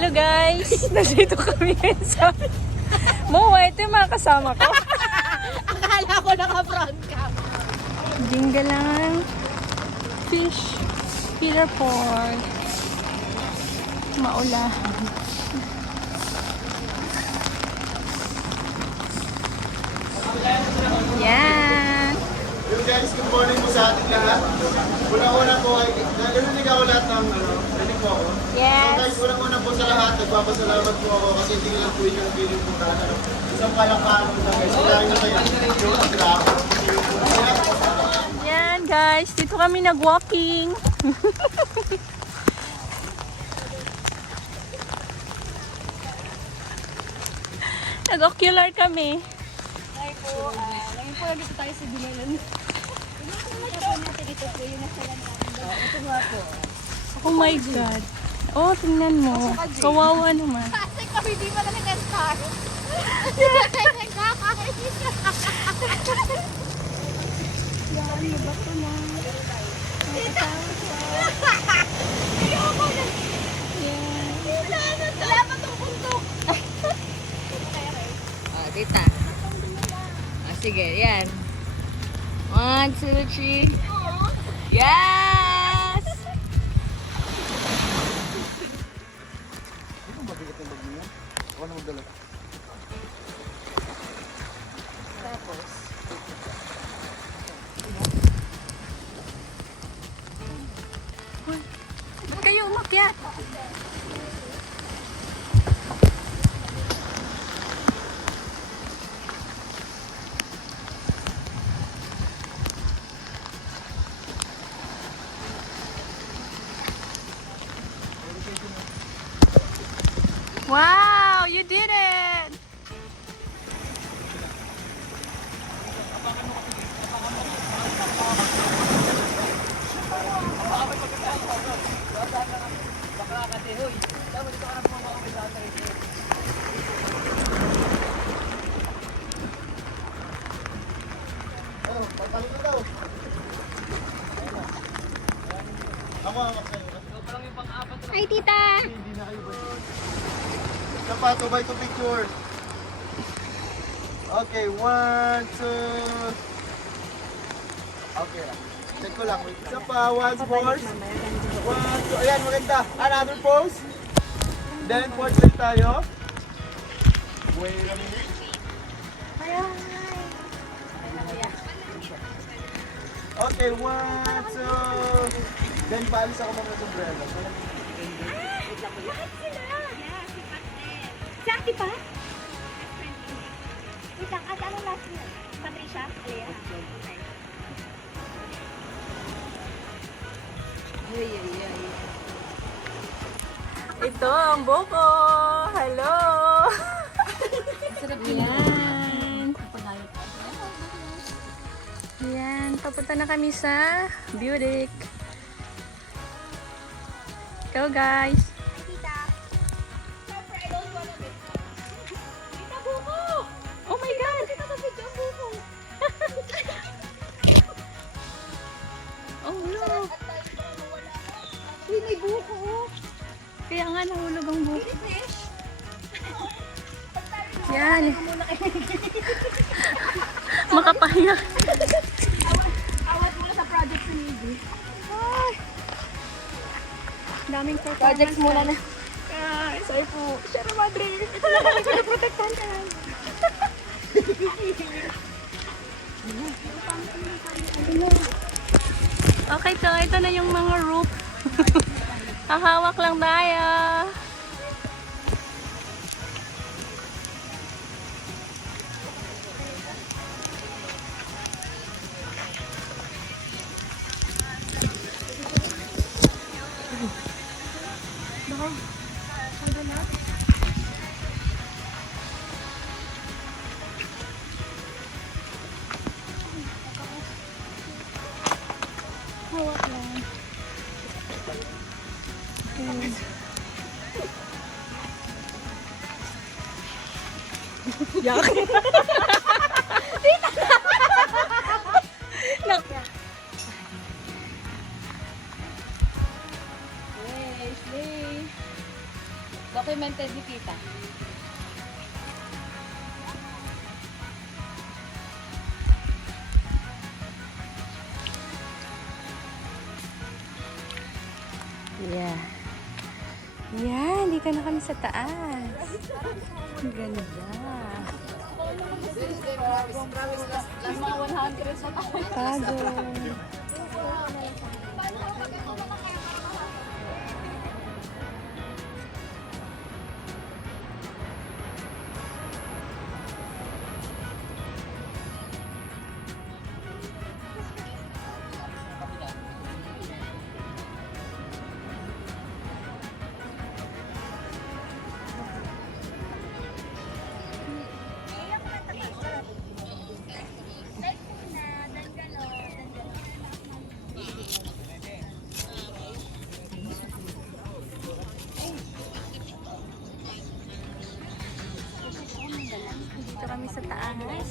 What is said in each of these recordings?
Hello guys! Nandito kami ngayon sa... Mowa, ito yung mga kasama ko. Akala ko naka-front cam. Jingalang Fish Peter Port. Maulahan. Yan. Hello guys, good morning po sa ating lahat. Unang-una po ay narinig ako lahat ng ready po ako. Yes. So guys, unang-una po sa lahat, nagpapasalamat po ako kasi hindi lang po yung feeling po na isang palakpakan po na guys. Kaya na kayo, yung agrako. Yan guys, dito kami nag-walking. Nag-ocular kami. Ngayon po dito tayo sa Bilalan. Ito po yung nasa lang. Ito nga po. Oh my God. Oh, tingnan mo. Kawawa naman. Kasi kami di pa na nag-start. Yan, mabato na. Wala pa itong bundok. Tita. Sige, yan. 1, 2, 3. Yes! Ano mabigat yung bag niya? Ako na magdala. Tapos, Ba't kayo umakyat? Wow, you did it! Ano, papalit na daw. Ako ang sa'yo. Ay, tita! Hindi na kayo ba? Isa pa, 2 by 2 picture. Okay, 1, 2. Okay lang. Check ko lang. Isa pa, once more. 1, 2. Ayan, maganda. Another pose. Then, portrait tayo. Wait a minute. Okay, 1, 2. Then, paalis ako mga sombrero. Si Ate pa? Wait lang, ano last name? Patricia? Alea? Ito ang buko! Hello! Sarap Yan. Yan, papunta na kami sa Budik. Go guys! Tita. Siyempre, I don't wanna be. Tita, buko! Oh my God! Tita, video ang buko. Oh no! At tayo baka mawala. Uy, may buko. Kaya nga nahulog ang buko. Fresh. Yan! Makapahinga. Awat muna sa project sa Navy. Daming performance. Projects muna na. Ay, sorry po. Sierra Madre. Ito na kami ko na-protectan ka. Okay, so ito na yung mga roof. Hahawak lang tayo. Hawak lang. Okay. Yak. Cemented ni tita. Yeah. Yeah, hindi ka na kami sa taas. Ang ganda. Mga 100 sa tayo. Pagod. Dito kami sa taas.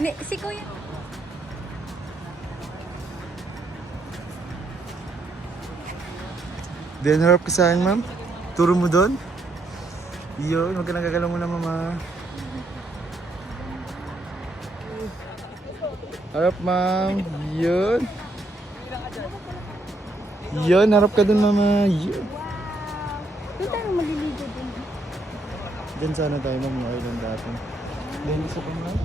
Hindi, si Kuya. Then harap ka saan, ma'am? Turo mo doon? Yun, huwag ka nagagalaw mo na, mama. Harap, ma'am. Yun. Yun, harap ka doon, mama. Yun. Doon tayo maliligo din. Diyan sana tayo, ma'am, yung island dati. Then, isa pa, ma'am.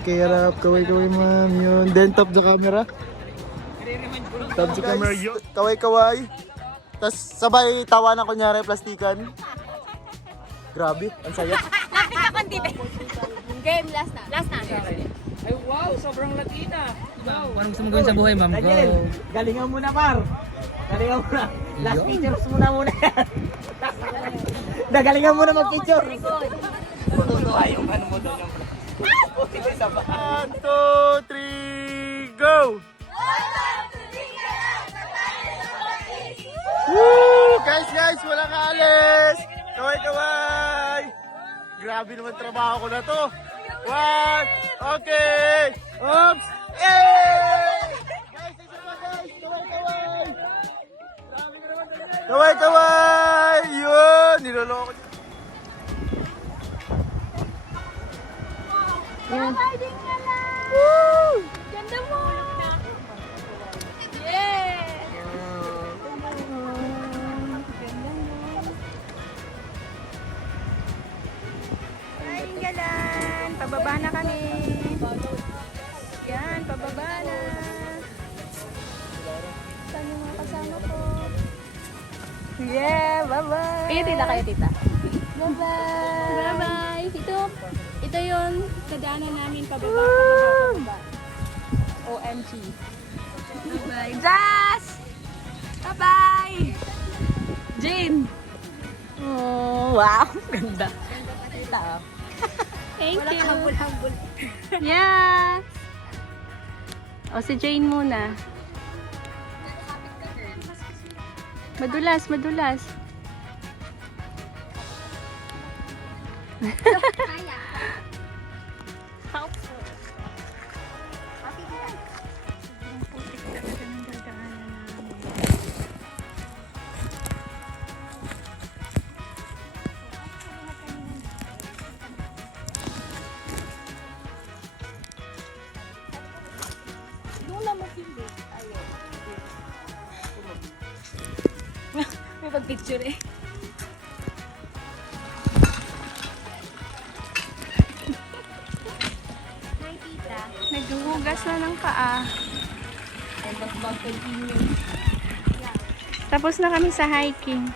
Okay, harap. Kaway-kaway, ma'am. Yun. Then, top the camera. Top the camera, yun. Kaway-kaway. Tapos, sabay tawa na kunyari, plastikan. Grabe, ang saya. Game, last na. Last na. Ay wow, sobrang latina. Wow. Anong gusto mo gawin sa buhay, ma'am? Go! Galingan mo na, par. Galingan mo na. Last pictures muna muna yan. Galingan mo na mag-picture. Tutuwa yung ano mo doon. One, two, three, go! Woo! Guys, walang alis! Kaway-kaway! Grabe naman trabaho ko na to. One, okay! Oops! Yay! Guys, isa pa guys! Kaway-kaway! Grabe ka naman talaga. Kaway-kaway! Yun! Niloloko niya. Riding ka lang! Woo! Ganda mo! Yeah! Riding ka lang! Pababa na kami! Yan, pababa na! Saan yung mga kasama ko? Yeah! Bye-bye! Pili na kayo, tita. Bye-bye! Bye-bye! Ito yun, kadaanan namin pababa. OMG. Bye-bye. Jazz! Bye-bye! Jane! Oh, wow. Ganda. Tita, oh. Thank Wala you. ka hambul-hambul. Yes! O, si Jane muna. Madulas, madulas. May pag-picture eh. Naghuhugas na ng paa. Tapos na kami sa hiking.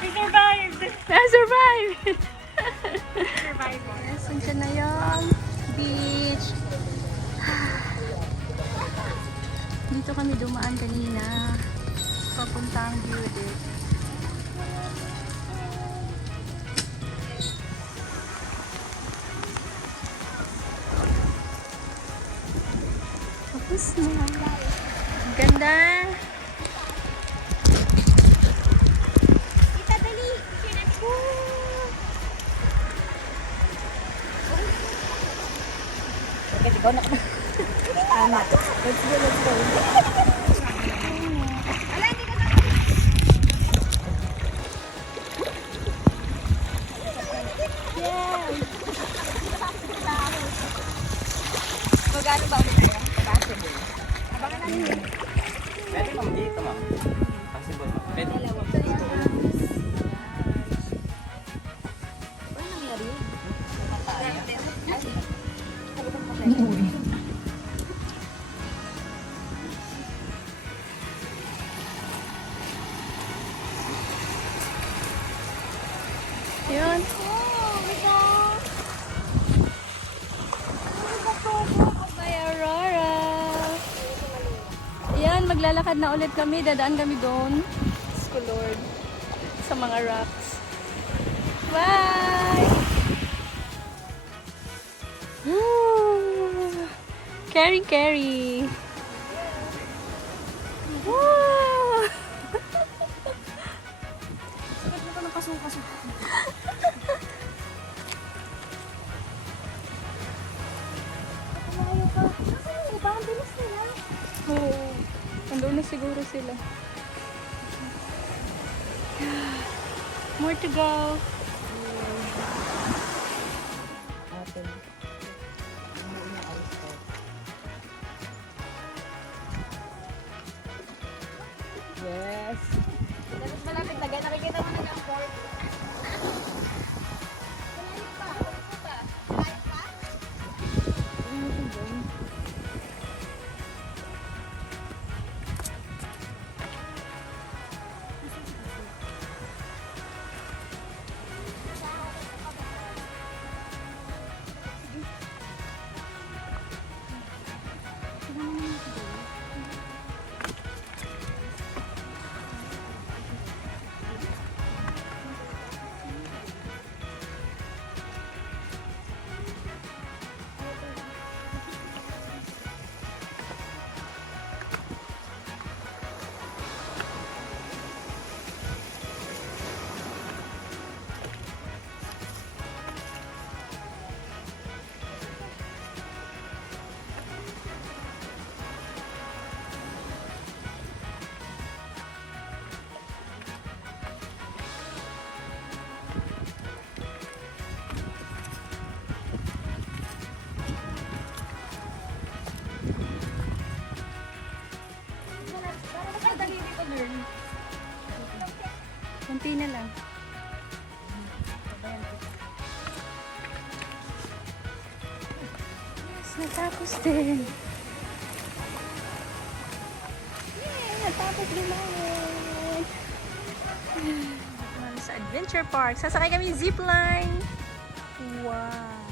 We survived! Na-survive! Yes, andyan na yung beach. Dito kami dumaan kanina. Papuntang Beauty. Tapos na. Ganda. Ikaw na. Tama. Let's go, let's go. Magano ba ulit tayo? Possible. Pwede ma'am dito ma'am. Possible ma'am. Pwede. Ano nangyari yun? Yun. By Aurora. Ayan, maglalakad na ulit kami. Dadaan kami doon. Diyos ko Lord. Sa mga rocks. Bye! Woo! Carry, carry. Woo! Sakit mo ka ng kasuka-suka. Kumayo ka. Nasaan yung iba? Ang bilis nila. Oo. Nandun na siguro sila. More to go. Atin. Yes. Dapat malapit na. Nakikita mo na ang port. Malayo pa. Malayo pa? Kunti na lang. Yes, natapos din. Yay! Natapos din namin. Sa Adventure Park. Sasakay kami zipline. Wow!